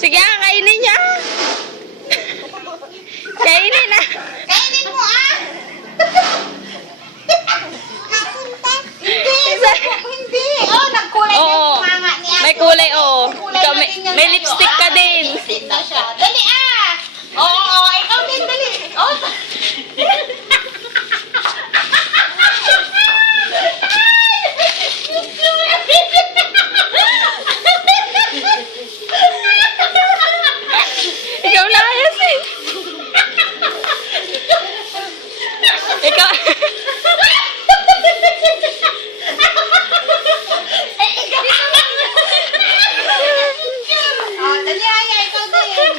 Sige, kainin niya. Kainin na. Kainin mo ah! Hindi! Oh, nagkulay na yung manga niya. May kulay, oo. Kulay Ikaw, na din yung may sa'yo. lipstick ka din. Lipstick na siya. Dali ah! Oo, ikaw din, dali. Oh. Ikaw na, Yasin. Ikaw. Oh, dali Aya, ikaw din.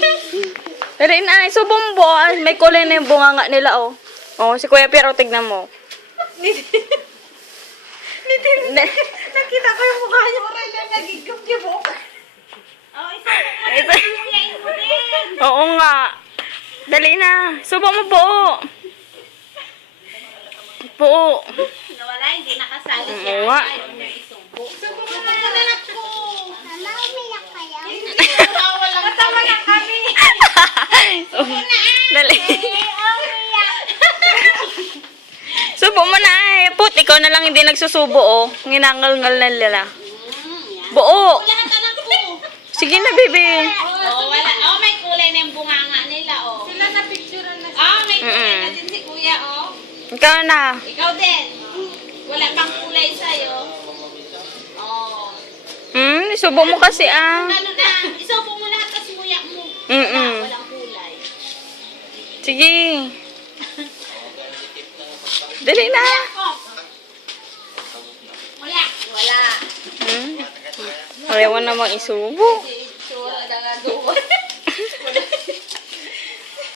Dali na, subong may kulay na yung bunganga nila, oh. Oh, si Kuya Piero, tignan mo. Nakita ko yung mukha niya. Moral na nagigap niya mo. Oh, isa mo din. Oo nga. Dali na. Subong mo buo. Buo. Nawala, hindi nakasali siya. Oo nga. Ayaw niya isubo. Subo mo na anak ko. Hala, umiyak kaya? Hindi, matawa lang kami. Dali. Umiyak. Subo mo na. Put, ikaw na lang hindi nagsusubo, oh. Nginangal-ngal na nila. Buo. Lahat anak ko. Sige na, baby. Oh, wala. Oh, may kulay na yung bunganga nila, oh. Sila na picturean na siya. Oh, may kulay na din si kuya, oh. Ikaw na. Ikaw din. Wala pang kulay sa'yo. Oh. Subo mo kasi, ah. Ano na, isubo mo lahat tas muya mo. Mm-mm. Walang kulay. Sige. Dali na. Oh. Wala. Wala. Ayaw mo namang isubo. Itsura na nga doon.